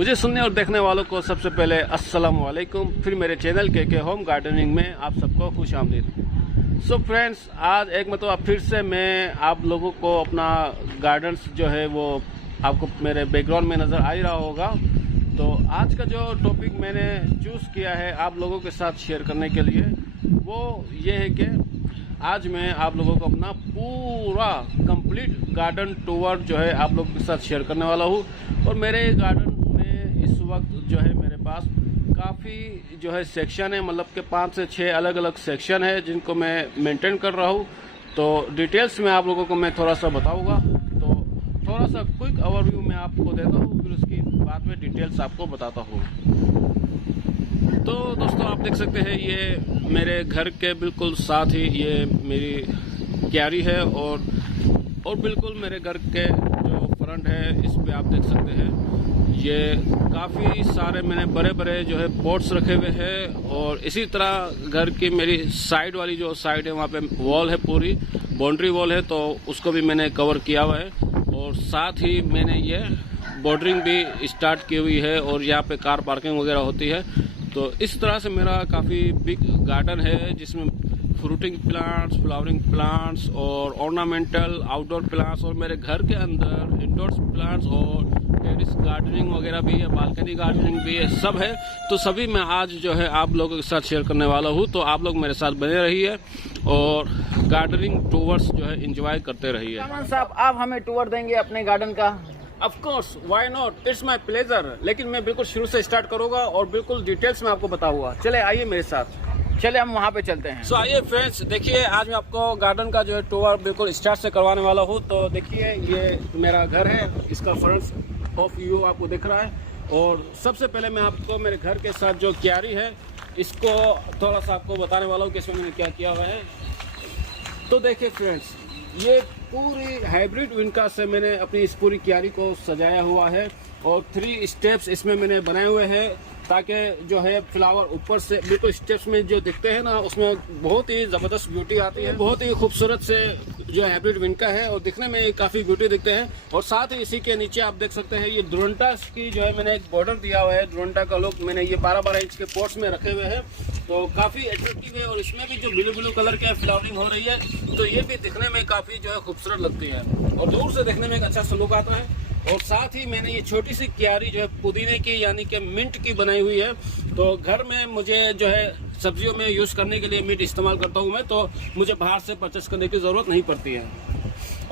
मुझे सुनने और देखने वालों को सबसे पहले अस्सलाम वालेकुम। फिर मेरे चैनल के होम गार्डनिंग में आप सबको खुश आमदीद। सो फ्रेंड्स, आज एक मतलब फिर से मैं आप लोगों को अपना गार्डन्स जो है वो आपको मेरे बैकग्राउंड में नज़र आ ही रहा होगा। तो आज का जो टॉपिक मैंने चूज़ किया है आप लोगों के साथ शेयर करने के लिए वो ये है कि आज मैं आप लोगों को अपना पूरा कंप्लीट गार्डन टूर जो है आप लोगों के साथ शेयर करने वाला हूँ। और मेरे गार्डन में इस वक्त जो है मेरे पास काफ़ी जो है सेक्शन है, मतलब कि 5 से 6 अलग अलग सेक्शन है जिनको मैं मेंटेन कर रहा हूँ। तो डिटेल्स में आप लोगों को मैं थोड़ा सा बताऊँगा। तो थोड़ा सा क्विक ओवरव्यू मैं आपको देता हूँ, फिर उसके बाद में डिटेल्स आपको बताता हूँ। तो दोस्तों, आप देख सकते हैं ये मेरे घर के बिल्कुल साथ ही ये मेरी क्यारी है और बिल्कुल मेरे घर के जो फ्रंट है इस पे आप देख सकते हैं ये काफ़ी सारे मैंने बड़े बड़े जो है पॉट्स रखे हुए हैं। और इसी तरह घर की मेरी साइड वाली जो साइड है वहाँ पे वॉल है, पूरी बाउंड्री वॉल है, तो उसको भी मैंने कवर किया हुआ है। और साथ ही मैंने ये बॉर्डरिंग भी स्टार्ट की हुई है और यहाँ पे कार पार्किंग वगैरह होती है। तो इस तरह से मेरा काफ़ी बिग गार्डन है जिसमें फ्रूटिंग प्लांट्स, फ्लावरिंग प्लांट्स और ऑर्नामेंटल आउटडोर प्लांट्स और मेरे घर के अंदर इंडोर्स प्लांट्स और टेरेस गार्डनिंग वगैरह भी है, बालकनी गार्डनिंग भी है, सब है। तो सभी मैं आज जो है आप लोगों के साथ शेयर करने वाला हूँ। तो आप लोग मेरे साथ बने रहिए और गार्डनिंग टूर्स जो है एंजॉय करते रहिए। कामरान साहब, आप हमें टूर देंगे अपने गार्डन का? Of course, why not, it's my pleasure. लेकिन मैं बिल्कुल शुरू से स्टार्ट करूंगा और बिल्कुल डिटेल्स में आपको बताऊंगा। चले आइए मेरे साथ, चले हम वहाँ पे चलते हैं। सो आइए फ्रेंड्स, देखिए आज मैं आपको गार्डन का जो है टूर बिल्कुल स्टार्ट से करवाने वाला हूँ। तो देखिए ये मेरा घर है, इसका फ्रंट ऑफ व्यू आपको दिख रहा है। और सबसे पहले मैं आपको मेरे घर के साथ जो क्यारी है इसको थोड़ा सा आपको बताने वाला हूँ कि इसमें मैंने क्या किया हुआ है। तो देखिए फ्रेंड्स, ये पूरी हाइब्रिड विनका से मैंने अपनी इस पूरी क्यारी को सजाया हुआ है और 3 स्टेप्स इसमें मैंने बनाए हुए हैं ताकि जो है फ्लावर ऊपर से बिल्कुल स्टेप्स में जो दिखते हैं ना उसमें बहुत ही ज़बरदस्त ब्यूटी आती है। बहुत ही खूबसूरत से जो हाइब्रिड विनका है और दिखने में काफ़ी ब्यूटी दिखते हैं। और साथ ही इसी के नीचे आप देख सकते हैं ये दुरंटा की जो है मैंने एक बॉर्डर दिया हुआ है। दुरंटा का लुक मैंने ये 12-12 इंच के पॉट्स में रखे हुए हैं, तो काफ़ी अट्रैक्टिव है। और इसमें भी जो ब्लू कलर की फ्लावरिंग हो रही है तो ये भी दिखने में काफ़ी जो है खूबसूरत लगती है और दूर से देखने में एक अच्छा सा लुक आता है। और साथ ही मैंने ये छोटी सी क्यारी जो है पुदीने की यानी कि मिंट की बनाई हुई है। तो घर में मुझे जो है सब्जियों में यूज़ करने के लिए मिंट इस्तेमाल करता हूँ मैं, तो मुझे बाहर से परचेस करने की ज़रूरत नहीं पड़ती है।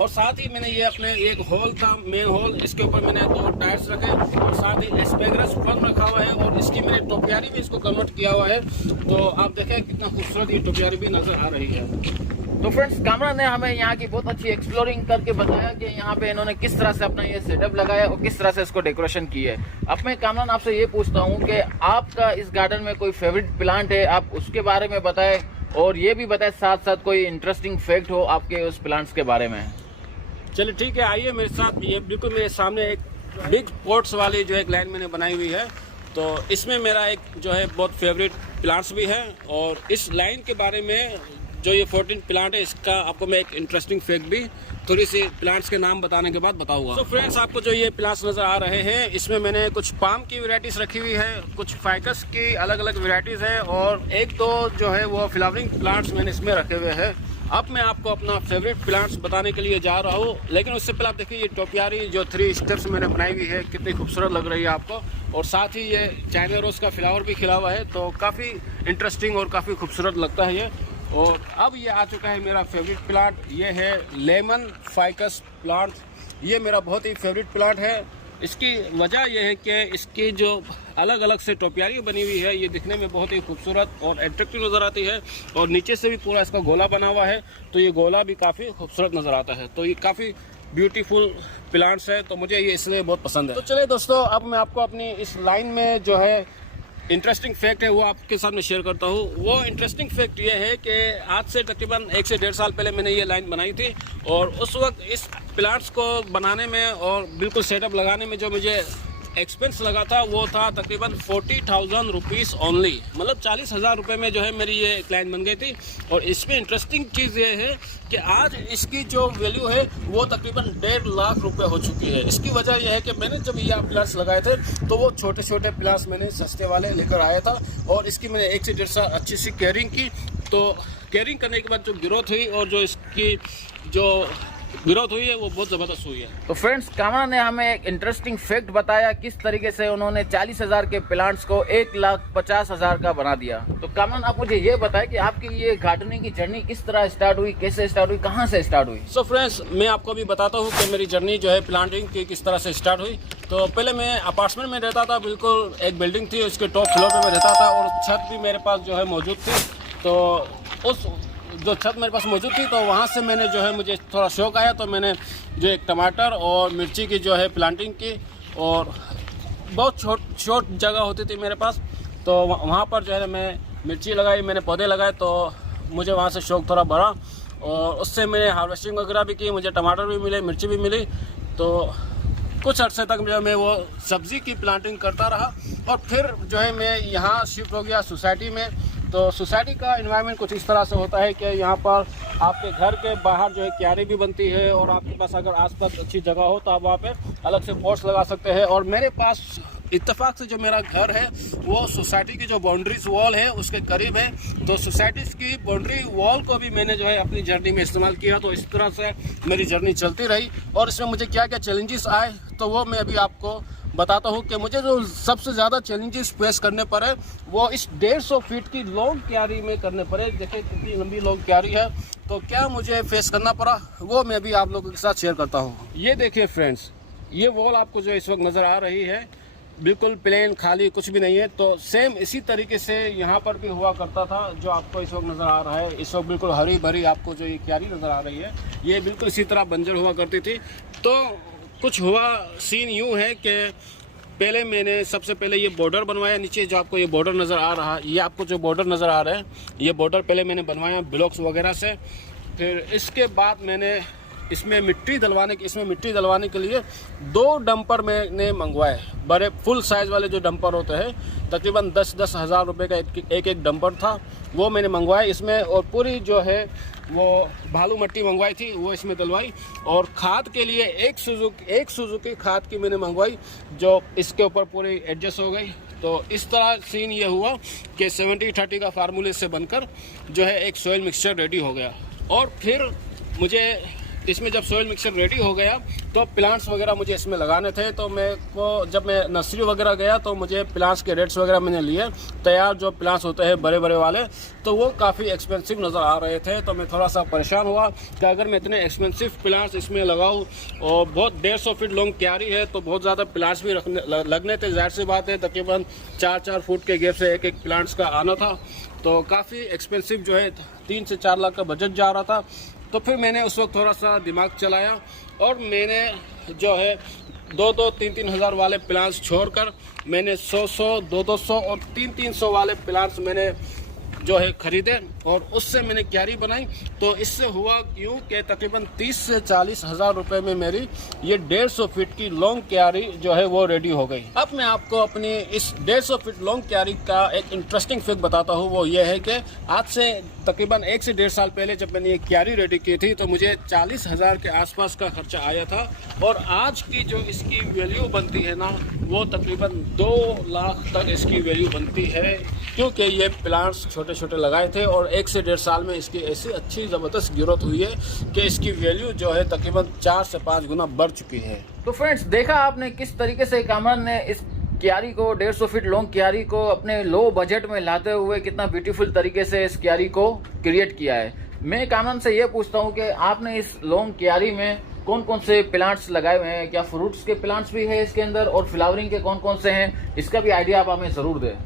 और साथ ही मैंने ये अपने एक हॉल था, मेन हॉल, इसके ऊपर मैंने 2 टायर्स रखे और साथ ही एस्पेग्रस फल रखा हुआ है और इसकी मैंने टोपियारी भी इसको कन्वर्ट किया हुआ है। तो आप देखें कितना खूबसूरत ये टोपियारी भी नज़र आ रही है। तो फ्रेंड्स, कामरान ने हमें यहाँ की बहुत अच्छी एक्सप्लोरिंग करके बताया कि यहाँ पे इन्होंने किस तरह से अपना ये सेटअप लगाया और किस तरह से इसको डेकोरेशन की है। अब मैं कामरान आपसे ये पूछता हूँ कि आपका इस गार्डन में कोई फेवरेट प्लांट है, आप उसके बारे में बताएं और ये भी बताएं साथ साथ कोई इंटरेस्टिंग फैक्ट हो आपके उस प्लांट्स के बारे में। चलिए ठीक है, आइए मेरे साथ। ये बिल्कुल मेरे सामने एक बिग पॉट्स वाली जो एक लाइन मैंने बनाई हुई है। तो इसमें मेरा एक जो है बहुत फेवरेट प्लांट्स भी है और इस लाइन के बारे में जो ये 14 प्लांट है इसका आपको मैं एक इंटरेस्टिंग फैक्ट भी थोड़ी सी प्लांट्स के नाम बताने के बाद बताऊंगा। तो फ्रेंड्स, आपको जो ये प्लांट्स नज़र आ रहे हैं इसमें मैंने कुछ पाम की वैरायटीज़ रखी हुई है, कुछ फाइकस की अलग अलग वैरायटीज़ है और एक दो जो है वो फ्लावरिंग प्लांट्स मैंने इसमें रखे हुए हैं। अब मैं आपको अपना फेवरेट प्लांट्स बताने के लिए जा रहा हूँ, लेकिन उससे पहले आप देखिए ये टोपियारी जो 3 स्टेप्स मैंने बनाई हुई है कितनी खूबसूरत लग रही है आपको। और साथ ही ये चाइना रोज़ का फ्लावर भी खिला हुआ है, तो काफ़ी इंटरेस्टिंग और काफ़ी खूबसूरत लगता है ये। और अब ये आ चुका है मेरा फेवरेट प्लांट, ये है लेमन फाइकस प्लांट। ये मेरा बहुत ही फेवरेट प्लांट है। इसकी वजह यह है कि इसकी जो अलग अलग से टोपियारी बनी हुई है ये दिखने में बहुत ही खूबसूरत और एट्रैक्टिव नज़र आती है और नीचे से भी पूरा इसका गोला बना हुआ है, तो ये गोला भी काफ़ी खूबसूरत नज़र आता है। तो ये काफ़ी ब्यूटीफुल प्लांट्स है, तो मुझे ये इसलिए बहुत पसंद है। तो चलिए दोस्तों, अब मैं आपको अपनी इस लाइन में जो है इंटरेस्टिंग फैक्ट है वो आपके सामने शेयर करता हूँ। वो इंटरेस्टिंग फैक्ट ये है कि आज से तकरीबन 1 से 1.5 साल पहले मैंने ये लाइन बनाई थी और उस वक्त इस प्लांट्स को बनाने में और बिल्कुल सेटअप लगाने में जो मुझे एक्सपेंस लगा था वो था तकरीबन 40,000 रुपीज़ ओनली, मतलब 40,000 रुपये में जो है मेरी ये क्लाइंट बन गई थी। और इसमें इंटरेस्टिंग चीज़ ये है कि आज इसकी जो वैल्यू है वो तकरीबन 1.5 लाख रुपए हो चुकी है। इसकी वजह यह है कि मैंने जब ये प्लांट्स लगाए थे तो वो छोटे छोटे प्लांट्स मैंने सस्ते वाले लेकर आया था और इसकी मैंने 1 से 1.5 साल अच्छी सी केयरिंग की। तो केयरिंग करने के बाद जो ग्रोथ हुई और जो इसकी जो ग्रोथ हुई है वो बहुत ज़बरदस्त हुई है। तो फ्रेंड्स, कामरान ने हमें एक इंटरेस्टिंग फैक्ट बताया किस तरीके से उन्होंने 40,000 के प्लांट्स को 1,50,000 का बना दिया। तो कामरान, आप मुझे ये बताएं कि आपकी ये गार्डनिंग की जर्नी किस तरह स्टार्ट हुई, कैसे स्टार्ट हुई, कहाँ से स्टार्ट हुई? सो फ्रेंड्स, मैं आपको अभी बताता हूँ कि मेरी जर्नी जो है प्लांटिंग की किस तरह से स्टार्ट हुई। तो पहले मैं अपार्टमेंट में रहता था, बिल्कुल एक बिल्डिंग थी, उसके टॉप फ्लोर पे मैं रहता था और छत भी मेरे पास जो है मौजूद थी। तो उस जो छत मेरे पास मौजूद थी तो वहाँ से मैंने जो है मुझे थोड़ा शौक आया, तो मैंने जो एक टमाटर और मिर्ची की जो है प्लांटिंग की और बहुत छोट जगह होती थी मेरे पास। तो वहाँ पर जो है मैं मिर्ची लगाई, मैंने पौधे लगाए, तो मुझे वहाँ से शौक थोड़ा बढ़ा और उससे मैंने हार्वेस्टिंग वगैरह भी की, मुझे टमाटर भी मिले, मिर्ची भी मिली। तो कुछ अर्से तक जो मैं वो सब्ज़ी की प्लांटिंग करता रहा और फिर जो है मैं यहाँ शिफ्ट हो गया सोसाइटी में। तो सोसाइटी का एनवायरनमेंट कुछ इस तरह से होता है कि यहाँ पर आपके घर के बाहर जो है क्यारी भी बनती है और आपके पास अगर आसपास अच्छी जगह हो तो आप वहाँ पे अलग से पॉट्स लगा सकते हैं। और मेरे पास इत्तेफाक से जो मेरा घर है वो सोसाइटी की जो बाउंड्रीज वॉल है उसके करीब है। तो सोसाइटीज़ की बाउंड्री वॉल को भी मैंने जो है अपनी जर्नी में इस्तेमाल किया। तो इस तरह से मेरी जर्नी चलती रही और इसमें मुझे क्या क्या चैलेंजेस आए तो वो मैं अभी आपको बताता हूँ कि मुझे जो सबसे ज़्यादा चैलेंजेस फेस करने पड़े वो इस 150 फीट की लॉन्ग क्यारी में करने पड़े। देखिए कितनी लंबी लॉन्ग क्यारी है, तो क्या मुझे फेस करना पड़ा वो मैं भी आप लोगों के साथ शेयर करता हूँ। ये देखिए फ्रेंड्स, ये वॉल आपको जो इस वक्त नज़र आ रही है बिल्कुल प्लेन खाली, कुछ भी नहीं है। तो सेम इसी तरीके से यहाँ पर भी हुआ करता था जो आपको इस वक्त नज़र आ रहा है। इस वक्त बिल्कुल हरी भरी आपको जो ये क्यारी नज़र आ रही है ये बिल्कुल इसी तरह बंजर हुआ करती थी। तो कुछ हुआ सीन यूँ है कि पहले मैंने सबसे पहले ये बॉर्डर बनवाया। नीचे जो आपको ये बॉर्डर नज़र आ रहा है, ये आपको जो बॉर्डर नज़र आ रहा है ये बॉर्डर पहले मैंने बनवाया ब्लॉक्स वगैरह से। फिर इसके बाद मैंने इसमें मिट्टी डलवाने के लिए 2 डंपर मैंने मंगवाए। बड़े फुल साइज़ वाले जो डंपर होते हैं तकरीबन 10-10 हज़ार रुपये का एक डंपर था, वो मैंने मंगवाया इसमें। और पूरी जो है वो भालू मट्टी मंगवाई थी वो इसमें डलवाई। और खाद के लिए एक सुजुकी खाद की मैंने मंगवाई जो इसके ऊपर पूरी एडजस्ट हो गई। तो इस तरह सीन ये हुआ कि 70-30 का फार्मूले से बनकर जो है एक सॉइल मिक्सचर रेडी हो गया। और फिर मुझे इसमें जब सॉइल मिक्सचर रेडी हो गया तो प्लांट्स वगैरह मुझे इसमें लगाने थे। तो मैं को जब मैं नर्सरी वगैरह गया तो मुझे प्लांट्स के रेट्स वगैरह मैंने लिए। तैयार जो प्लांट्स होते हैं बड़े बड़े वाले तो वो काफ़ी एक्सपेंसिव नज़र आ रहे थे। तो मैं थोड़ा सा परेशान हुआ कि अगर मैं इतने एक्सपेंसिव प्लांट्स इसमें लगाऊं और बहुत 150 फीट लॉन्ग क्यारी है तो बहुत ज़्यादा प्लांट्स भी लगने थे। जाहिर सी बात है तकरीबन 4-4 फुट के गैप से एक प्लांट्स का आना था। तो काफ़ी एक्सपेंसिव जो है 3 से 4 लाख का बजट जा रहा था। तो फिर मैंने उस वक्त थोड़ा सा दिमाग चलाया और मैंने जो है 2-2, 3-3 हज़ार वाले प्लांट्स छोड़कर मैंने 100-100, 200-200 और 300-300 वाले प्लांट्स मैंने जो है ख़रीदे और उससे मैंने क्यारी बनाई। तो इससे हुआ यूँ कि तकरीबन 30 से 40 हज़ार रुपये में मेरी ये 150 फीट की लॉन्ग क्यारी जो है वो रेडी हो गई। अब मैं आपको अपनी इस 150 फीट लॉन्ग क्यारी का एक इंटरेस्टिंग फैक्ट बताता हूँ। वो ये है कि आज से तकरीबन 1 से 1.5 साल पहले जब मैंने ये क्यारी रेडी की थी तो मुझे 40,000 के आसपास का खर्चा आया था। और आज की जो इसकी वैल्यू बनती है ना वो तकरीबन 2 लाख तक इसकी वैल्यू बनती है, क्योंकि ये प्लांट्स छोटे छोटे लगाए थे और 1 से 1.5 साल में इसकी ऐसी अच्छी ज़बरदस्त ग्रोथ हुई है कि इसकी वैल्यू जो है तकरीबन 4 से 5 गुना बढ़ चुकी है। तो फ्रेंड्स, देखा आपने किस तरीके से कामरान ने इस क्यारी को 150 फीट लॉन्ग क्यारी को अपने लो बजट में लाते हुए कितना ब्यूटीफुल तरीके से इस क्यारी को क्रिएट किया है। मैं कामरान से ये पूछता हूँ कि आपने इस लॉन्ग क्यारी में कौन कौन से प्लांट्स लगाए हुए हैं, क्या फ्रूट्स के प्लांट्स भी है इसके अंदर और फ्लावरिंग के कौन कौन से हैं, इसका भी आइडिया आप हमें ज़रूर दें।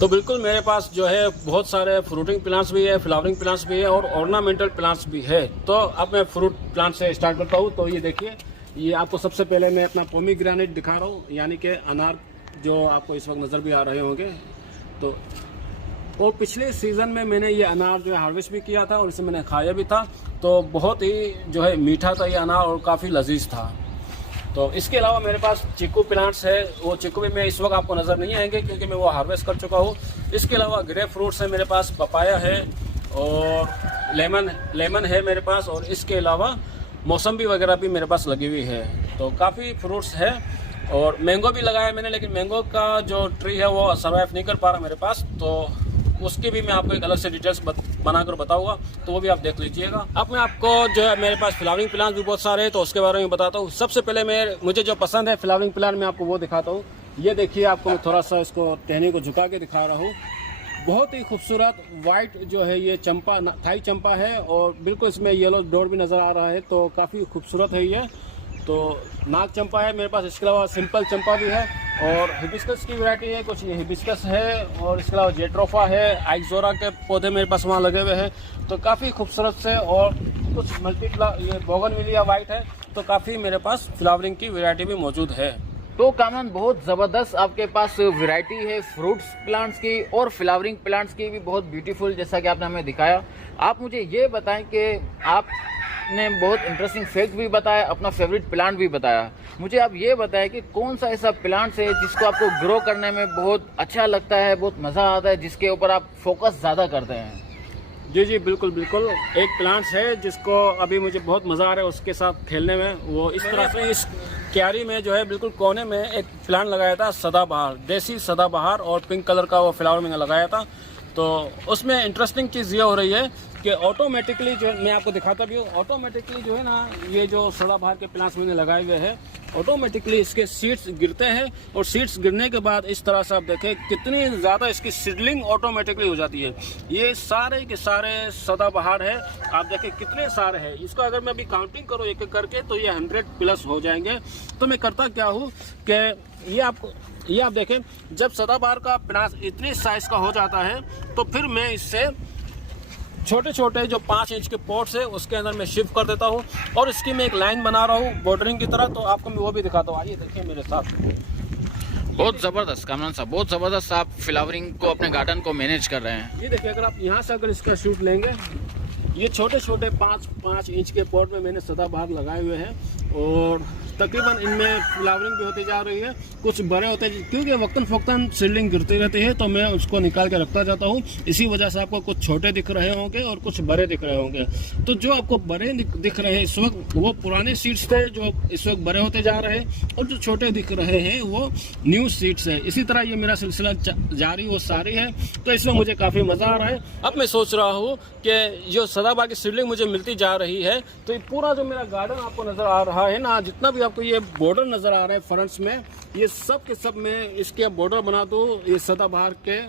तो बिल्कुल मेरे पास जो है बहुत सारे फ्रूटिंग प्लांट्स भी है, फ्लावरिंग प्लांट्स भी है और ऑर्नामेंटल प्लांट्स भी है। तो अब मैं फ्रूट प्लांट से स्टार्ट करता हूँ। तो ये देखिए, ये आपको सबसे पहले मैं अपना पोमीग्रेनेट दिखा रहा हूँ, यानी कि अनार जो आपको इस वक्त नज़र भी आ रहे होंगे। तो और पिछले सीज़न में मैंने ये अनार जो है हार्वेस्ट भी किया था और इसे मैंने खाया भी था। तो बहुत ही जो है मीठा था ये अनार और काफ़ी लजीज था। तो इसके अलावा मेरे पास चीकू प्लांट्स है, वो चीकू भी मैं इस वक्त आपको नज़र नहीं आएंगे क्योंकि मैं वो हार्वेस्ट कर चुका हूँ। इसके अलावा ग्रेप फ्रूट्स है मेरे पास, पपाया है और लेमन है मेरे पास, और इसके अलावा मौसम्बी वगैरह भी मेरे पास लगी हुई है। तो काफ़ी फ्रूट्स है और मैंगो भी लगाया मैंने, लेकिन मैंगो का जो ट्री है वो सर्वाइव नहीं कर पा रहा मेरे पास, तो उसकी भी मैं आपको एक अलग से डिटेल्स बनाकर बताऊंगा, तो वो भी आप देख लीजिएगा। अब मैं आपको जो है मेरे पास फ्लावरिंग प्लांट भी बहुत सारे हैं तो उसके बारे में बताता हूँ। सबसे पहले मुझे जो पसंद है फ्लावरिंग प्लांट में आपको वो दिखाता हूँ। ये देखिए, आपको मैं थोड़ा सा इसको टहनी को झुका के दिखा रहा हूँ। बहुत ही खूबसूरत वाइट जो है ये चंपा, थाई चंपा है और बिल्कुल इसमें येलो डोर भी नज़र आ रहा है, तो काफ़ी खूबसूरत है ये। तो नाग चंपा है मेरे पास, इसके अलावा सिंपल चंपा भी है और हिबिस्कस की वैरायटी है, कुछ ये हिबिस्कस है और इसके अलावा जेट्रोफा है, आइक्सोरा के पौधे मेरे पास वहाँ लगे हुए हैं, तो काफ़ी खूबसूरत से। और कुछ ये बोगनविलिया वाइट है, तो काफ़ी मेरे पास फ्लावरिंग की वैरायटी भी मौजूद है। तो कामरान, बहुत ज़बरदस्त आपके पास वैरायटी है फ्रूट्स प्लांट्स की और फ्लावरिंग प्लांट्स की भी बहुत ब्यूटीफुल, जैसा कि आपने हमें दिखाया। आप मुझे ये बताएं कि आपने बहुत इंटरेस्टिंग फैक्ट भी बताया, अपना फेवरेट प्लांट भी बताया। मुझे आप ये बताएं कि कौन सा ऐसा प्लांट्स है जिसको आपको ग्रो करने में बहुत अच्छा लगता है, बहुत मज़ा आता है, जिसके ऊपर आप फोकस ज़्यादा करते हैं? जी बिल्कुल बिल्कुल। एक प्लांट्स है जिसको अभी मुझे बहुत मज़ा आ रहा है उसके साथ खेलने में। वो इस तरह से इस क्यारी में जो है बिल्कुल कोने में एक प्लांट लगाया था, सदाबहार, देसी सदाबहार, और पिंक कलर का वो फ्लावर मैंने लगाया था। तो उसमें इंटरेस्टिंग चीज़ ये हो रही है कि ऑटोमेटिकली जो मैं आपको दिखाता भी हूँ, ऑटोमेटिकली जो है ना, ये जो सदाबहार के प्लांट्स मैंने लगाए हुए हैं, ऑटोमेटिकली इसके सीड्स गिरते हैं और सीड्स गिरने के बाद इस तरह से आप देखें कितनी ज़्यादा इसकी सीडलिंग ऑटोमेटिकली हो जाती है। ये सारे के सारे सदाबहार है, आप देखें कितने सारे हैं। इसको अगर मैं अभी काउंटिंग करूँ एक एक करके तो ये 100+ हो जाएंगे। तो मैं करता क्या हूँ कि ये आप देखें, जब सदाबहार का प्लांट इतनी साइज़ का हो जाता है तो फिर मैं इससे छोटे छोटे जो 5 इंच के पॉट्स है उसके अंदर मैं शिफ्ट कर देता हूँ और इसकी मैं एक लाइन बना रहा हूँ बॉर्डरिंग की तरह। तो आपको मैं वो भी दिखाता हूँ, आइए देखिए मेरे साथ। बहुत ज़बरदस्त कामरान साहब, बहुत ज़बरदस्त आप फ्लावरिंग को, अपने गार्डन को मैनेज कर रहे हैं। ये देखिए, अगर आप यहाँ से अगर इसका शूट लेंगे, ये छोटे छोटे 5 इंच के पॉट में मैंने सदाबहार लगाए हुए हैं और तकरीबन इनमें फ्लावरिंग भी होती जा रही है। कुछ बड़े होते हैं क्योंकि वक्तन फ़ौक्तन सीडलिंग गिरती रहती है, तो मैं उसको निकाल के रखता जाता हूँ। इसी वजह से आपको कुछ छोटे दिख रहे होंगे और कुछ बड़े दिख रहे होंगे। तो जो आपको बड़े दिख रहे हैं इस वक्त, वो पुराने सीड्स थे जो इस वक्त बड़े होते जा रहे हैं, और जो छोटे दिख रहे हैं वो न्यू सीड्स है। इसी तरह ये मेरा सिलसिला जारी वो सारी है। तो इसमें मुझे काफ़ी मज़ा आ रहा है। अब मैं सोच रहा हूँ कि जो सदाबहार की सीडलिंग मुझे मिलती जा रही है, तो ये पूरा जो मेरा गार्डन आपको नज़र आ रहा है ना, जितना भी आपको ये बॉर्डर नज़र आ रहा है फ्रंट्स में, ये सब के सब मैं इसके बॉर्डर बना दूँ ये सदाबहार के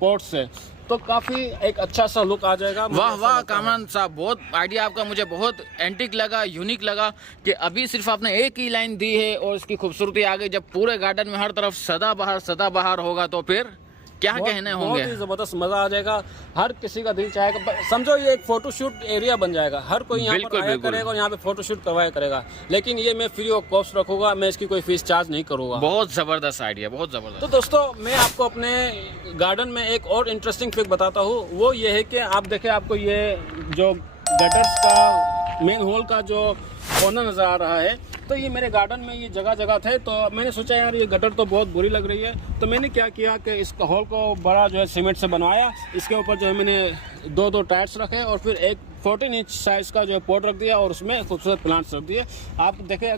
पॉट से, तो काफ़ी एक अच्छा सा लुक आ जाएगा। वाह वाह कामरान साहब, बहुत आइडिया आपका मुझे बहुत एंटिक लगा, यूनिक लगा कि अभी सिर्फ आपने एक ही लाइन दी है और इसकी खूबसूरती आ गई। जब पूरे गार्डन में हर तरफ सदाबहार होगा तो फिर क्या कहने होंगे। बहुत ही जबरदस्त मजा आ जाएगा। हर किसी का दिल चाहेगा, समझो ये एक फोटोशूट एरिया बन जाएगा। हर कोई यहाँ पर आया करेगा और यहाँ पे फोटोशूट करवाया करेगा। लेकिन ये मैं फ्री ऑफ कॉस्ट रखूंगा, मैं इसकी कोई फीस चार्ज नहीं करूंगा। बहुत जबरदस्त आइडिया, बहुत जबरदस्त। तो दोस्तों, मैं आपको अपने गार्डन में एक और इंटरेस्टिंग फैक्ट बताता हूँ। वो ये है कि आप देखें, आपको ये जो गटर्स का मेन होल का जो कॉर्नर नजर आ रहा है, तो ये मेरे गार्डन में ये जगह जगह थे। तो मैंने सोचा यार ये गटर तो बहुत बुरी लग रही है, तो मैंने क्या किया कि इस हॉल को बड़ा जो है सीमेंट से बनवाया। इसके ऊपर जो है मैंने 2 टायर्स रखे और फिर एक 14 इंच साइज का जो है पॉट रख दिया और उसमें खूबसूरत प्लांट्स रख दिए। आप देखें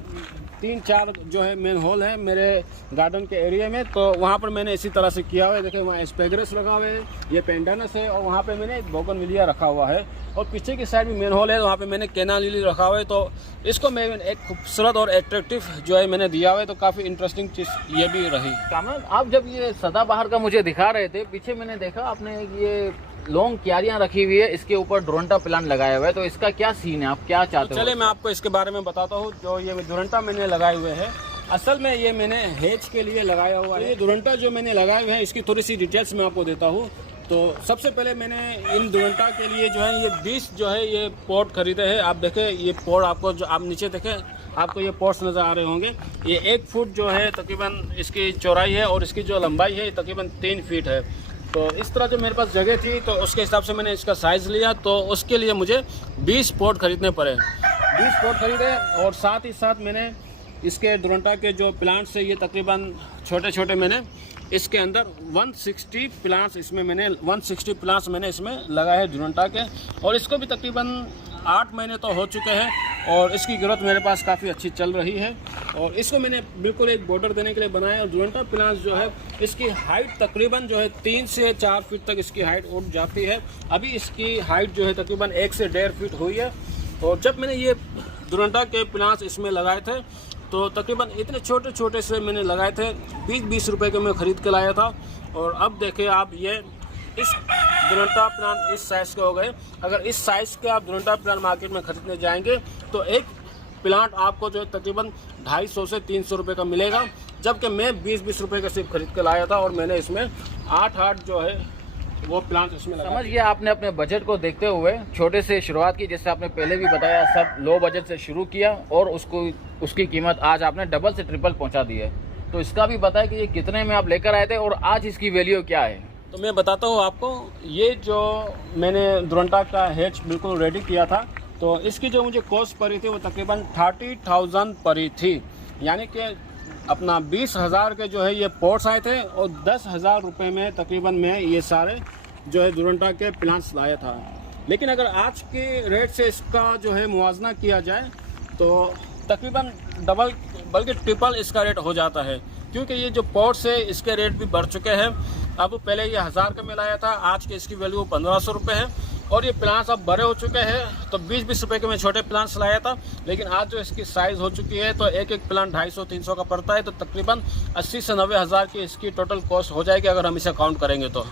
3-4 जो है मेन होल है मेरे गार्डन के एरिया में, तो वहाँ पर मैंने इसी तरह से किया हुआ है। देखें, वहाँ एस्पेगरस रखा हुआ है, ये पेंडानस है, और वहाँ पे मैंने बोगनविलिया रखा हुआ है, और पीछे की साइड भी मेन होल है, वहाँ पे मैंने केना लिली रखा हुआ है। तो इसको मैं एक खूबसूरत और एट्रैक्टिव जो है मैंने दिया हुआ है, तो काफ़ी इंटरेस्टिंग चीज़ ये भी रही। कामरान, आप जब ये सदाबहार का मुझे दिखा रहे थे, पीछे मैंने देखा आपने ये लॉन्ग क्यारियां रखी हुई है, इसके ऊपर डोरंटा प्लांट लगाया हुआ है, तो इसका क्या सीन है, आप क्या चाहते हो? चलिए मैं आपको इसके बारे में बताता हूँ। जो ये डोरंटा मैंने लगाए हुए हैं, असल में ये मैंने हेज के लिए लगाया हुआ है। ये डोरंटा जो मैंने लगाए हुए हैं, इसकी थोड़ी सी डिटेल्स मैं आपको देता हूँ। तो सबसे पहले मैंने इन डोरंटा के लिए जो है ये 20 जो है ये पॉट खरीदे हैं। आप देखें, ये पॉट आपको जो आप नीचे देखें, आपको ये पॉट्स नज़र आ रहे होंगे। ये 1 फुट जो है तकरीबन इसकी चौड़ाई है और इसकी जो लंबाई है तकरीबन 3 फीट है। तो इस तरह जो मेरे पास जगह थी, तो उसके हिसाब से मैंने इसका साइज़ लिया। तो उसके लिए मुझे 20 पॉट खरीदने पड़े, 20 पॉट खरीदे, और साथ ही साथ मैंने इसके दुरंटा के जो प्लांट्स है ये तकरीबन छोटे छोटे मैंने इसके अंदर 160 प्लांट्स इसमें मैंने 160 प्लांट्स मैंने इसमें लगाए हैं दुरंटा के, और इसको भी तकरीबन 8 महीने तो हो चुके हैं और इसकी ग्रोथ मेरे पास काफ़ी अच्छी चल रही है। और इसको मैंने बिल्कुल एक बॉर्डर देने के लिए बनाया, और दुरंटा प्लांट्स जो है इसकी हाइट तकरीबन जो है 3 से 4 फीट तक इसकी हाइट उठ जाती है। अभी इसकी हाइट जो है तकरीबन 1 से 1.5 फीट हुई है। और जब मैंने ये दुरंटा के प्लांट्स इसमें लगाए थे तो तकरीबन इतने छोटे छोटे से मैंने लगाए थे, 20-20 रुपए के मैं ख़रीद के लाया था। और अब देखिए आप ये इस दुरंटा प्लांट इस साइज़ के हो गए। अगर इस साइज़ के आप दुरंटा प्लांट मार्केट में ख़रीदने जाएंगे तो एक प्लांट आपको जो है तकरीबन 250 से 300 रुपये का मिलेगा, जबकि मैं 20-20 रुपये का सिर्फ खरीद के लाया था और मैंने इसमें 8 जो है वो प्लांट इसमें लगाए। समझिए आपने अपने बजट को देखते हुए छोटे से शुरुआत की, जैसे आपने पहले भी बताया, सब लो बजट से शुरू किया और उसकी कीमत आज आपने डबल से ट्रिपल पहुंचा दी है। तो इसका भी बताया कि ये कितने में आप लेकर आए थे और आज इसकी वैल्यू क्या है। तो मैं बताता हूँ आपको, ये जो मैंने दुरंटा का हेज बिल्कुल रेडी किया था तो इसकी जो मुझे कॉस्ट पड़ी थी वो तकरीबन 30,000 पड़ी थी, यानी कि अपना 20,000 के जो है ये पॉट्स आए थे और 10,000 रुपये में तकरीबन मैं ये सारे जो है दुरंटा के प्लांट्स लाया था। लेकिन अगर आज के रेट से इसका जो है मुआवजा किया जाए तो तकरीबन डबल बल्कि ट्रिपल इसका रेट हो जाता है, क्योंकि ये जो पॉट्स है इसके रेट भी बढ़ चुके हैं। अब पहले ये 1000 का में लाया था, आज के इसकी वैल्यू 1500 रुपये है। और ये प्लांट्स अब बड़े हो चुके हैं तो 20-20 रुपये के मैं छोटे प्लांट्स लाया था, लेकिन आज जो इसकी साइज़ हो चुकी है तो एक प्लांट 250-300 का पड़ता है, तो तकरीबन 80 से 90 हज़ार की इसकी टोटल कॉस्ट हो जाएगी अगर हम इसे काउंट करेंगे तो।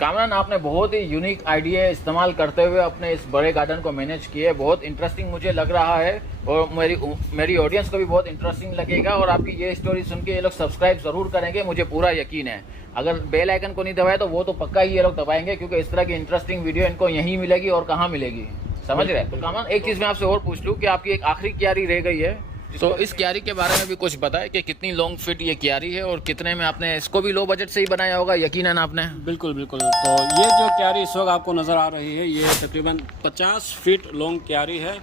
कामरान, आपने बहुत ही यूनिक आइडिया इस्तेमाल करते हुए अपने इस बड़े गार्डन को मैनेज किए, बहुत इंटरेस्टिंग मुझे लग रहा है और मेरी ऑडियंस को भी बहुत इंटरेस्टिंग लगेगा। और आपकी ये स्टोरी सुन के ये लोग सब्सक्राइब ज़रूर करेंगे, मुझे पूरा यकीन है। अगर बेल आइकन को नहीं दबाया तो वो तो पक्का ही ये लोग दबाएंगे, क्योंकि इस तरह की इंटरेस्टिंग वीडियो इनको यहीं मिलेगी और कहाँ मिलेगी, समझ रहे हैं। तो कामरान, एक चीज़ मैं आपसे और पूछ लूँ कि आपकी एक आखिरी क्यारी रह गई है, तो इस क्यारी के बारे में भी कुछ बताएं कि कितनी लॉन्ग फिट ये क्यारी है और कितने में आपने इसको भी लो बजट से ही बनाया होगा यकीनन आपने। बिल्कुल बिल्कुल। तो ये जो क्यारी इस वक्त आपको नज़र आ रही है ये तकरीबन 50 फीट लॉन्ग क्यारी है,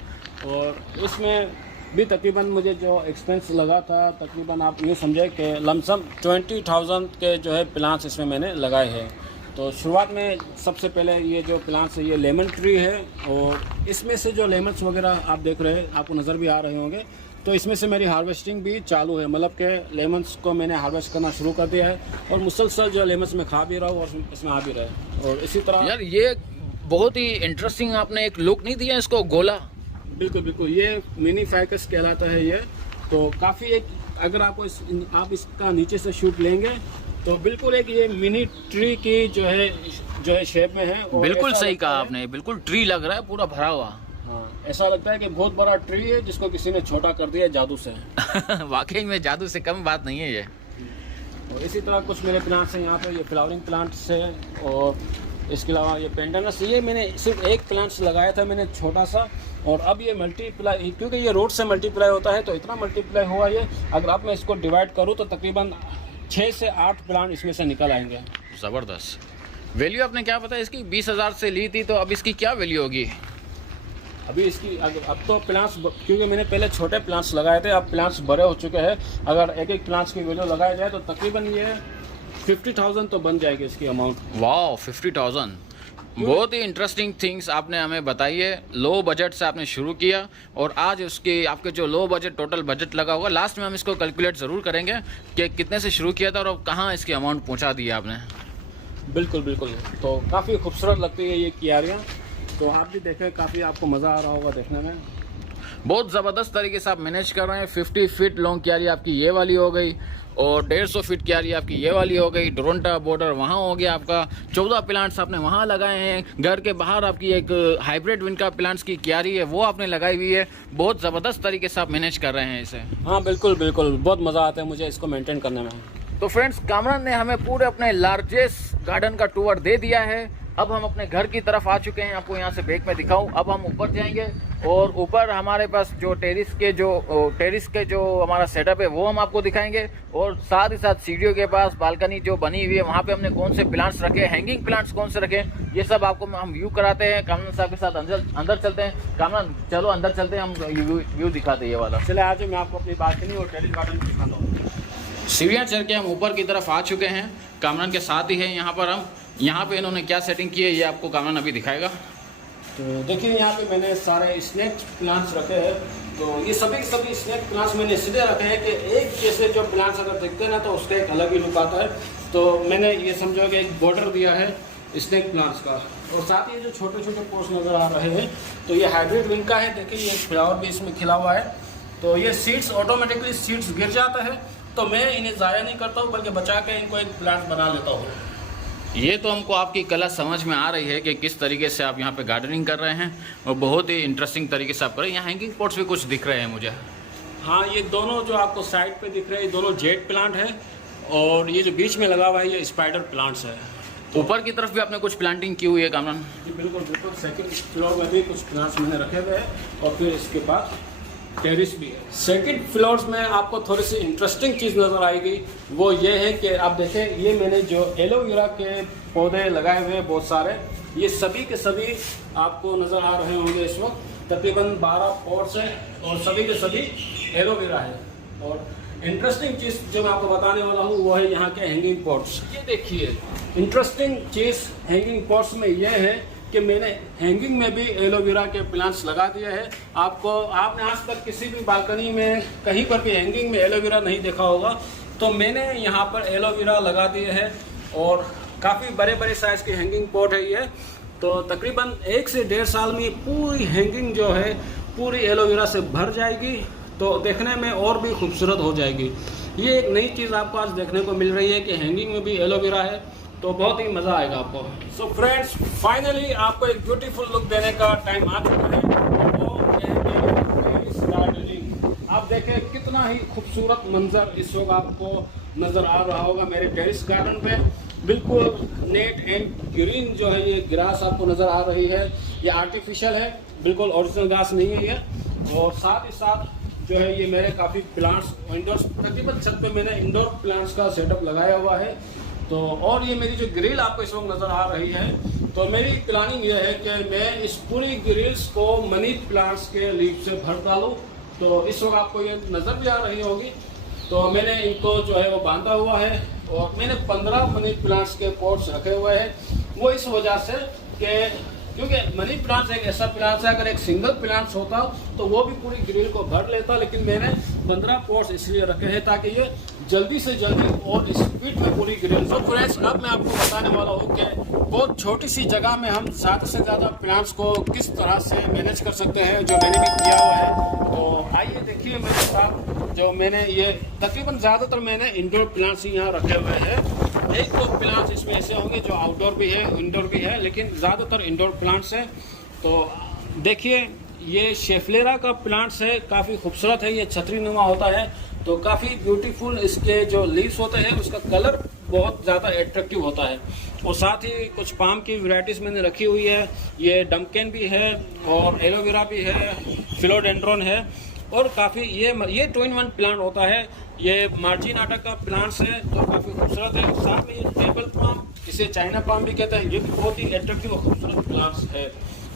और इसमें भी तकरीबन मुझे जो एक्सपेंस लगा था तकरीबन आप ये समझे कि लमसम 20,000 के जो है प्लांट्स इसमें मैंने लगाए हैं। तो शुरुआत में सबसे पहले ये जो प्लांट्स है ये लेमन ट्री है, और इसमें से जो लेमन्स वगैरह आप देख रहे हैं आपको नज़र भी आ रहे होंगे, तो इसमें से मेरी हार्वेस्टिंग भी चालू है, मतलब कि लेमन्स को मैंने हार्वेस्ट करना शुरू कर दिया है और मुसलसल जो लेमन्स में खा भी रहा हूँ और इसमें आ भी रहा है। और इसी तरह यार ये बहुत ही इंटरेस्टिंग आपने एक लुक नहीं दिया इसको, गोला। बिल्कुल बिल्कुल, ये मिनी फाइकस कहलाता है ये। तो काफ़ी एक अगर आपको आप इसका नीचे से शूट लेंगे तो बिल्कुल एक ये मिनी ट्री की जो है शेप में है। बिल्कुल सही कहा आपने, बिल्कुल ट्री लग रहा है पूरा भरा हुआ। हाँ, ऐसा लगता है कि बहुत बड़ा ट्री है जिसको किसी ने छोटा कर दिया जादू से। वाकई में जादू से कम बात नहीं है ये। और इसी तरह कुछ मेरे प्लांट्स हैं यहाँ पे, ये फ्लावरिंग प्लांट्स है, और इसके अलावा ये पेंटानस, ये मैंने सिर्फ एक प्लांट्स लगाया था मैंने छोटा सा, और अब ये मल्टीप्लाई, क्योंकि ये रोड से मल्टीप्लाई होता है तो इतना मल्टीप्लाई हुआ ये। अगर आप मैं इसको डिवाइड करूँ तो तकरीबन 6 से 8 प्लांट इसमें से निकल आएंगे। ज़बरदस्त। वैल्यू आपने क्या पता इसकी 20,000 से ली थी, तो अब इसकी क्या वैल्यू होगी? अभी इसकी अब तो प्लांट्स, क्योंकि मैंने पहले छोटे प्लांट्स लगाए थे, अब प्लांट्स बड़े हो चुके हैं। अगर एक प्लांट्स की वैल्यू लगाया जाए तो तकरीबन ये 50,000 तो बन जाएगी इसकी अमाउंट। वाह, 50,000। बहुत ही इंटरेस्टिंग थिंग्स आपने हमें बताई है। लो बजट से आपने शुरू किया और आज उसके आपके जो लो बजट टोटल बजट लगा होगा, लास्ट में हम इसको कैलकुलेट ज़रूर करेंगे कि कितने से शुरू किया था और अब कहाँ इसकी अमाउंट पहुँचा दी आपने। बिल्कुल बिल्कुल। तो काफ़ी खूबसूरत लगती है ये क्यारियाँ, तो आप भी देखें, काफ़ी आपको मज़ा आ रहा होगा देखने में। बहुत ज़बरदस्त तरीके से आप मैनेज कर रहे हैं। 50 फीट लॉन्ग क्यारी आपकी ये वाली हो गई और 150 फीट क्यारी आपकी ये वाली हो गई। डोरंटा बॉर्डर वहाँ हो गया आपका। 14 प्लांट्स आपने वहाँ लगाए हैं। घर के बाहर आपकी एक हाइब्रिड विंड का प्लांट्स की क्यारी है वो आपने लगाई हुई है। बहुत ज़बरदस्त तरीके से आप मैनेज कर रहे हैं इसे। हाँ बिल्कुल बिल्कुल, बहुत मज़ा आता है मुझे इसको मेंटेन करने में। तो फ्रेंड्स, कामरान ने हमें पूरे अपने लार्जेस्ट गार्डन का टूर दे दिया है। अब हम अपने घर की तरफ आ चुके हैं। आपको यहाँ से बैक में दिखाऊं। अब हम ऊपर जाएंगे और ऊपर हमारे पास जो टेरिस के जो हमारा सेटअप है वो हम आपको दिखाएंगे, और साथ ही साथ सीढ़ियों के पास बालकनी जो बनी हुई है वहाँ पे हमने कौन से प्लांट्स रखे, हैंगिंग प्लांट्स कौन से रखे, ये सब आपको हम व्यू कराते हैं। कामरान साहब के साथ अंदर चलते हैं। कामरान चलो अंदर चलते हैं, हम व्यू दिखाते हैं ये वाला। चले आज मैं आपको अपनी बालकनी और टेरिस गार्डन दिखाता हूँ। सीढ़ियाँ चढ़ के हम ऊपर की तरफ आ चुके हैं, कामरान के साथ ही है यहाँ पर हम। यहाँ पे इन्होंने क्या सेटिंग की है ये आपको कामरान अभी दिखाएगा। तो देखिए यहाँ पे मैंने सारे स्नेक प्लांट्स रखे हैं। तो ये सभी स्नेक प्लांट्स मैंने इसलिए रखे हैं कि एक जैसे जो प्लांट्स अगर देखते हैं ना तो उसका एक अलग ही लुक आता है। तो मैंने ये समझो कि एक बॉर्डर दिया है स्नेक प्लांट्स का, और साथ ही जो छोटे छोटे पोर्स नज़र आ रहे हैं तो ये हाइब्रिड विंग का है। देखिए ये फ्लावर भी इसमें खिला हुआ है। तो ये सीड्स ऑटोमेटिकली सीड्स गिर जाता है, तो मैं इन्हें ज़ाया नहीं करता हूँ बल्कि बचा के इनको एक प्लांट बना लेता हूँ। ये तो हमको आपकी कला समझ में आ रही है कि किस तरीके से आप यहाँ पे गार्डनिंग कर रहे हैं, और बहुत ही इंटरेस्टिंग तरीके से आप कर रहे हैं। यहाँ हैंगिंग पॉट्स भी कुछ दिख रहे हैं मुझे। हाँ, ये दोनों जो आपको साइड पे दिख रहे हैं ये दोनों जेट प्लांट है, और ये जो बीच में लगा हुआ है ये स्पाइडर प्लांट्स है। ऊपर की तरफ भी आपने कुछ प्लांटिंग की हुई है कामरान? जी बिल्कुल बिल्कुल। सेकंड फ्लोर में भी कुछ प्लांट्स मैंने रखे हुए हैं, और फिर इसके पास टेरिस भी है। सेकंड फ्लोर्स में आपको थोड़ी सी इंटरेस्टिंग चीज़ नज़र आएगी, वो ये है कि आप देखें ये मैंने जो एलोवेरा के पौधे लगाए हुए हैं बहुत सारे, ये सभी के सभी आपको नज़र आ रहे होंगे इस वक्त। तकरीबन 12 पॉट्स हैं और सभी के सभी एलोवेरा है। और इंटरेस्टिंग चीज़ जो मैं आपको बताने वाला हूँ वो है यहाँ के हैंगिंग पॉट्स। ये देखिए इंटरेस्टिंग चीज़ हैंगिंग पॉट्स में ये है कि मैंने हैंगिंग में भी एलोवेरा के प्लांट्स लगा दिए हैं। आपने आज तक किसी भी बालकनी में कहीं पर भी हैंगिंग में एलोवेरा नहीं देखा होगा, तो मैंने यहाँ पर एलोवेरा लगा दिए हैं, और काफ़ी बड़े बड़े साइज़ की हैंगिंग पॉट है ये। तो तकरीबन 1 से 1.5 साल में पूरी हैंगिंग जो है पूरी एलोवेरा से भर जाएगी, तो देखने में और भी खूबसूरत हो जाएगी। ये एक नई चीज़ आपको आज देखने को मिल रही है कि हैंगिंग में भी एलोवेरा है, तो बहुत ही मज़ा आएगा आपको। सो फ्रेंड्स, फाइनली आपको एक ब्यूटीफुल लुक देने का टाइम आ चुका है, वो टेरिस गार्डनिंग। आप देखें कितना ही खूबसूरत मंजर इस वक्त आपको नज़र आ रहा होगा मेरे टेरिस गार्डन पे। बिल्कुल नेट एंड ग्रीन जो है ये ग्रास आपको नज़र आ रही है। ये आर्टिफिशियल है, बिल्कुल ओरिजिनल घास नहीं है ये। और साथ ही साथ जो है ये मेरे काफ़ी प्लांट्स इंडोर, तकरीबन छत पे मैंने इंडोर प्लांट्स का सेटअप लगाया हुआ है। तो और ये मेरी जो ग्रिल आपको इस वक्त नज़र आ रही है, तो मेरी प्लानिंग ये है कि मैं इस पूरी ग्रिल्स को मनी प्लांट्स के लीफ से भर डालूँ। तो इस वक्त आपको ये नज़र भी आ रही होगी। तो मैंने इनको जो है वो बांधा हुआ है, और मैंने 15 मनी प्लांट्स के पॉट्स रखे हुए हैं। वो इस वजह से कि क्योंकि मनी प्लांट्स एक ऐसा प्लांट्स है, अगर एक सिंगल प्लांट्स होता तो वो भी पूरी ग्रिल को भर लेता, लेकिन मैंने 15 पॉट्स इसलिए रखे हैं ताकि ये जल्दी से जल्दी और स्पीड में पूरी ग्रिल। तो फ्रेंड्स, अब मैं आपको बताने वाला हूँ कि बहुत छोटी सी जगह में हम ज़्यादा से ज़्यादा प्लांट्स को किस तरह से मैनेज कर सकते हैं, जो मैंने भी किया हुआ है। तो आइए देखिए मेरे साथ, जो मैंने ये तकरीबन ज़्यादातर मैंने इंडोर प्लांट्स ही यहाँ रखे हुए हैं। 1-2 प्लांट्स इसमें ऐसे होंगे जो आउटडोर भी है इंडोर भी है, लेकिन ज़्यादातर इंडोर प्लांट्स हैं। तो देखिए ये शेफलेरा का प्लांट्स है, काफ़ी खूबसूरत है, ये छतरी नुमा होता है, तो काफ़ी ब्यूटीफुल इसके जो लीव्स होते हैं उसका कलर बहुत ज़्यादा एट्रैक्टिव होता है। और साथ ही कुछ पाम की वैरायटीज़ मैंने रखी हुई है, ये डमकेन भी है और एलोवेरा भी है, फिलोडेंड्रॉन है, और काफ़ी ये 2-in-1 प्लांट होता है। ये मार्जिनाटा का प्लांट्स है, तो काफ़ी खूबसूरत है। साथ में ये टेबल पाम, इसे चाइना पाम भी कहते हैं, ये भी बहुत ही एट्रैक्टिव और खूबसूरत प्लांट्स है।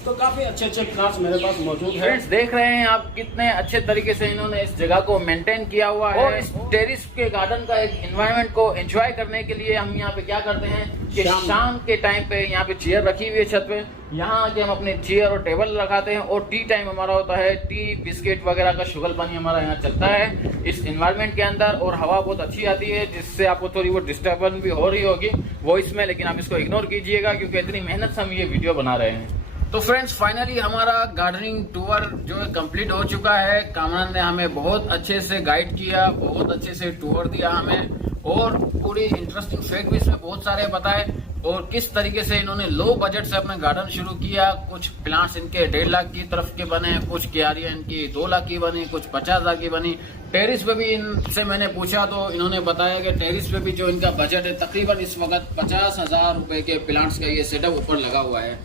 तो काफ़ी अच्छे प्लांट्स मेरे पास मौजूद है। फ्रेंड्स, देख रहे हैं आप कितने अच्छे तरीके से इन्होंने इस जगह को मेंटेन किया हुआ है। और इस टेरिस के गार्डन का एक एनवायरनमेंट को एंजॉय करने के लिए हम यहाँ पे क्या करते हैं कि शाम के टाइम पे यहाँ पे चेयर रखी हुई है छत पे, यहाँ आके हम अपने चेयर और टेबल लगाते हैं, और टी टाइम हमारा होता है, टी बिस्किट वगैरह का शुगर पानी हमारा यहाँ चलता है इस एनवायरनमेंट के अंदर। और हवा बहुत अच्छी आती है, जिससे आपको थोड़ी बहुत डिस्टर्बेंस भी हो रही होगी वॉइस में, लेकिन आप इसको इग्नोर कीजिएगा क्योंकि इतनी मेहनत से हम ये वीडियो बना रहे हैं। तो फ्रेंड्स, फाइनली हमारा गार्डनिंग टूर जो है कंप्लीट हो चुका है। कामरान ने हमें बहुत अच्छे से गाइड किया, बहुत अच्छे से टूर दिया हमें, और पूरी इंटरेस्टिंग फैक्ट भी इसमें बहुत सारे बताए, और किस तरीके से इन्होंने लो बजट से अपना गार्डन शुरू किया। कुछ प्लांट्स इनके 1.5 लाख की तरफ के बने, कुछ क्यारियां इनकी 2 लाख की बनी, कुछ 50,000 की बनी। टेरिस पे भी इनसे मैंने पूछा तो इन्होंने बताया कि टेरिस पे भी जो इनका बजट है तकरीबन इस वक्त 50,000 रुपए के प्लांट्स का ये सेटअप ऊपर लगा हुआ है।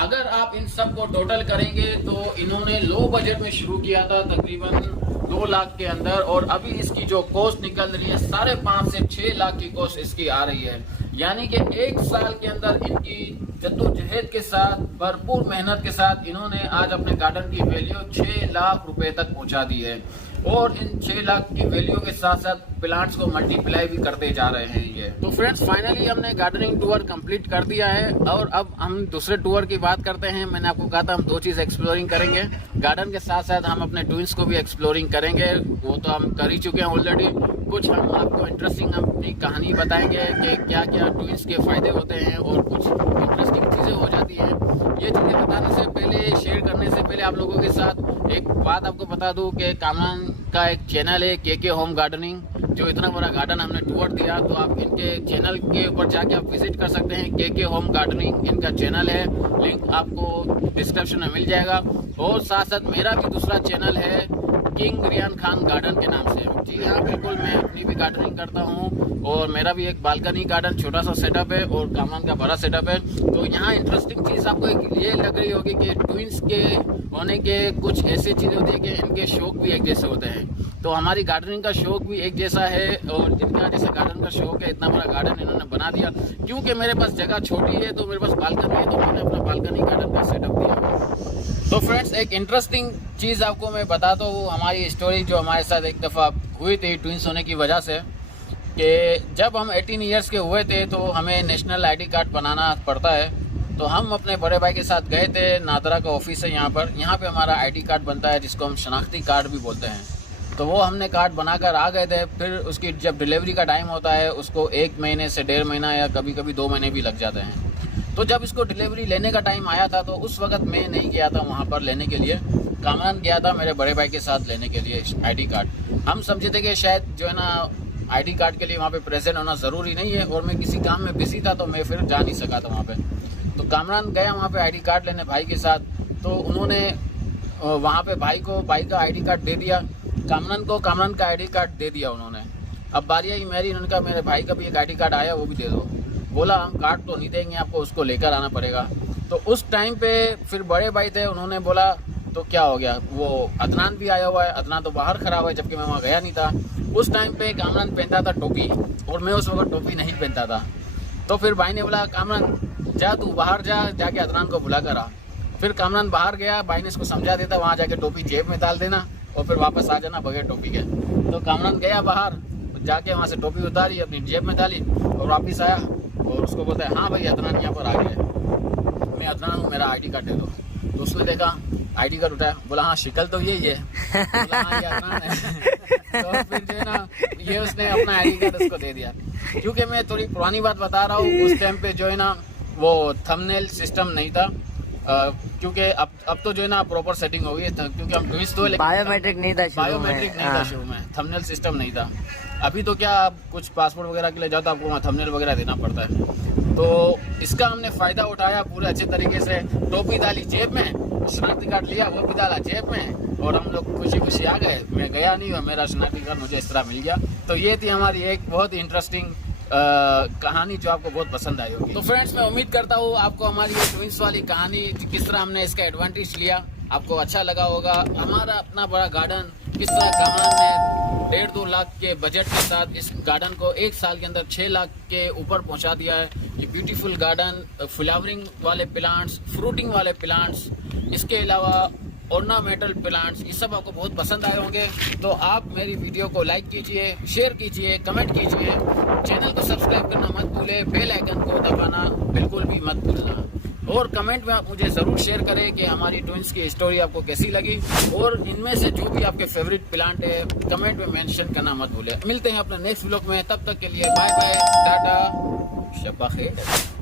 अगर आप इन सब को टोटल करेंगे तो इन्होंने लो बजट में शुरू किया था तकरीबन 2 लाख के अंदर, और अभी इसकी जो कॉस्ट निकल रही है 5.5 से 6 लाख की कॉस्ट इसकी आ रही है। यानी कि 1 साल के अंदर इनकी जद्दोजहद के साथ, भरपूर मेहनत के साथ इन्होंने आज अपने गार्डन की वैल्यू 6 लाख रुपए तक पहुंचा दी है, और इन 6 लाख की वैल्यू के साथ साथ प्लांट्स को मल्टीप्लाई भी करते जा रहे हैं ये। तो फ्रेंड्स, फाइनली हमने गार्डनिंग टूर कंप्लीट कर दिया है, और अब हम दूसरे टूर की बात करते हैं। मैंने आपको कहा था हम 2 चीज एक्सप्लोरिंग करेंगे, गार्डन के साथ साथ हम अपने ट्विंस को भी एक्सप्लोरिंग करेंगे। वो तो हम कर ही चुके हैं ऑलरेडी। कुछ हम आपको इंटरेस्टिंग अपनी कहानी बताएंगे कि क्या क्या ट्विंस के फायदे होते हैं, और कुछ इंटरेस्टिंग चीजें हो जाती हैं। ये चीजें बताने से पहले, शेयर करने से पहले आप लोगों के साथ एक बात आपको बता दूं कि कामरान का एक चैनल है के होम गार्डनिंग, जो इतना बड़ा गार्डन हमने टूर दिया, तो आप इनके चैनल के ऊपर जाके आप विजिट कर सकते हैं। के होम गार्डनिंग इनका चैनल है, लिंक आपको डिस्क्रिप्शन में मिल जाएगा। और साथ साथ मेरा भी दूसरा चैनल है किंग रियान खान गार्डन के नाम से। जी हाँ, बिल्कुल, मैं अपनी भी गार्डनिंग करता हूँ, और मेरा भी एक बालकनी गार्डन छोटा सा सेटअप है, और कामरान का बड़ा सेटअप है। तो यहाँ इंटरेस्टिंग चीज़ आपको एक ये लग रही होगी कि ट्विंस के होने के कुछ ऐसी चीज़ें होती है कि इनके शौक भी एक जैसे होते हैं। तो हमारी गार्डनिंग का शौक भी एक जैसा है, और जिनका जैसे गार्डन का शौक है, इतना बड़ा गार्डन इन्होंने बना दिया। क्योंकि मेरे पास जगह छोटी है, तो मेरे पास बालकनी है, तो मैंने अपना बालकनी गार्डन का सेटअप दिया। तो फ्रेंड्स, एक इंटरेस्टिंग चीज़ आपको मैं बताता हूँ, हमारी स्टोरी जो हमारे साथ एक दफ़ा हुई थी ट्विंस होने की वजह से, कि जब हम 18 ईयर्स के हुए थे तो हमें नेशनल आईडी कार्ड बनाना पड़ता है। तो हम अपने बड़े भाई के साथ गए थे, नादरा का ऑफिस है यहाँ पे हमारा आईडी कार्ड बनता है, जिसको हम शनाख्ती कार्ड भी बोलते हैं। तो वो हमने कार्ड बनाकर आ गए थे। फिर उसकी जब डिलीवरी का टाइम होता है, उसको 1 महीने से 1.5 महीना या कभी कभी 2 महीने भी लग जाते हैं। तो जब इसको डिलीवरी लेने का टाइम आया था, तो उस वक्त मैं नहीं गया था वहाँ पर लेने के लिए, कामरान गया था मेरे बड़े भाई के साथ लेने के लिए आईडी कार्ड। हम समझे थे कि शायद जो है ना आईडी कार्ड के लिए वहाँ पे प्रेजेंट होना ज़रूरी नहीं है, और मैं किसी काम में बिजी था, तो मैं फिर जा नहीं सका था वहाँ पे। तो कामरान गया वहाँ पे आईडी कार्ड लेने भाई के साथ। तो उन्होंने वहाँ पे भाई का आईडी कार्ड दे दिया, कामरान का आईडी कार्ड दे दिया उन्होंने। अब बारी आई मेरी, उन्होंने कहा मेरे भाई का भी एक आईडी कार्ड आया, वो भी दे दो। बोला हम कार्ड तो नहीं देंगे आपको, उसको लेकर आना पड़ेगा। तो उस टाइम पे फिर बड़े भाई थे, उन्होंने बोला तो क्या हो गया, वो अदनान भी आया हुआ है, अदनान तो बाहर खड़ा हुआ है, जबकि मैं वहाँ गया नहीं था। उस टाइम पे कामरान पहनता था टोपी, और मैं उस वक्त टोपी नहीं पहनता था। तो फिर भाई ने बोला कामरान जा, तू बाहर जाके अदनान को बुला कर आ। फिर कामरान बाहर गया, भाई ने इसको समझा देता वहाँ जाके टोपी जेब में डाल देना, और फिर वापस आ जाना बगैर टोपी के। तो कामरान गया बाहर, जाके वहाँ से टोपी उतारी, अपनी जेब में डाली, और वापस आया, और उसको बोलता है हाँ भाई अदनान यहाँ पर आ गया है, मैं अदनान हूँ, मेरा आईडी कार्ड दे दो। तो उसने देखा आईडी कार्ड उठाया, बोला हाँ शिकल तो यही है, बोला हाँ ये अदनान है। तो फिर जो है ना, ये उसने अपना आईडी कार्ड उसको दे दिया। क्योंकि मैं थोड़ी पुरानी बात बता रहा हूँ, उस टाइम पे जो है ना वो थंबनेल सिस्टम नहीं था, क्योंकि अब तो जो है ना प्रॉपर सेटिंग हो गई है, क्योंकि हम ट्विंस तो बायोमेट्रिक नहीं था शुरू में, थंबनेल सिस्टम नहीं था। अभी तो क्या आप कुछ पासपोर्ट वगैरह के लिए जाओ तो आपको वहाँ थंबनेल वगैरह देना पड़ता है। तो इसका हमने फ़ायदा उठाया पूरे अच्छे तरीके से। टोपी डाली जेब में, शनाख्ती कार्ड लिया, वो भी डाला जेब में, और हम लोग खुशी खुशी आ गए। मैं गया नहीं, और मेरा शनाख्ती कार्ड मुझे इस तरह मिल गया। तो ये थी हमारी एक बहुत ही इंटरेस्टिंग कहानी, जो आपको बहुत पसंद आई होगी। तो फ्रेंड्स, मैं उम्मीद करता हूँ आपको हमारी ये ट्विंस वाली कहानी, किस तरह हमने इसका एडवांटेज लिया, आपको अच्छा लगा होगा। हमारा अपना बड़ा गार्डन किस तरह कामरान ने 1.5-2 लाख के बजट के साथ इस गार्डन को 1 साल के अंदर 6 लाख के ऊपर पहुंचा दिया है। ये ब्यूटीफुल गार्डन, फ्लावरिंग वाले प्लांट्स, फ्रूटिंग वाले प्लांट्स, इसके अलावा ऑर्नामेंटल प्लांट्स, ये सब आपको बहुत पसंद आए होंगे। तो आप मेरी वीडियो को लाइक कीजिए, शेयर कीजिए, कमेंट कीजिए, चैनल को सब्सक्राइब करना मत भूलें, बेल आइकन को दबाना बिल्कुल भी मत भूलना, और कमेंट में आप मुझे ज़रूर शेयर करें कि हमारी ट्विंस की स्टोरी आपको कैसी लगी, और इनमें से जो भी आपके फेवरेट प्लांट है कमेंट में मेंशन करना मत भूलें। मिलते हैं अपने नेक्स्ट व्लॉग में, तब तक के लिए बाय बाय, टाटा, शब्बा खैर।